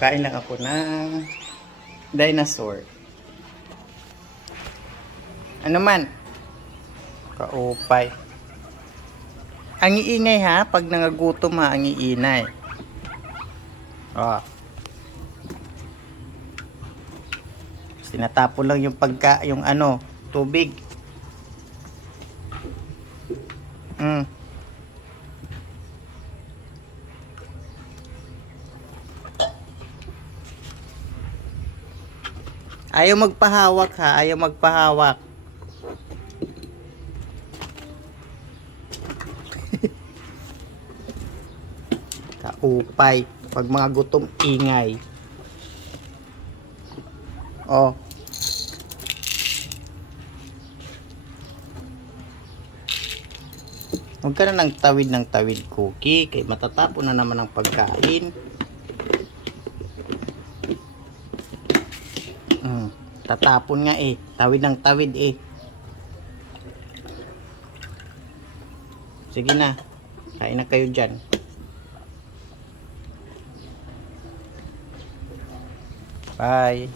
Kain lang ako ng dinosaur. Ano man? Kaupay. Ang iingay ha, pag nangagutom ha, ang iinay. Oh. Sinatapon lang yung yung tubig. Ayaw magpahawak ha, ayaw magpahawak. Kaupay. Pag mga gutom, ingay. Oh. Huwag ka na ng tawid, Cookie. Kay matatapon na naman ang pagkain. Tatapon nga eh. Tawid ng tawid eh. Sige na. Kain na kayo dyan. Bye.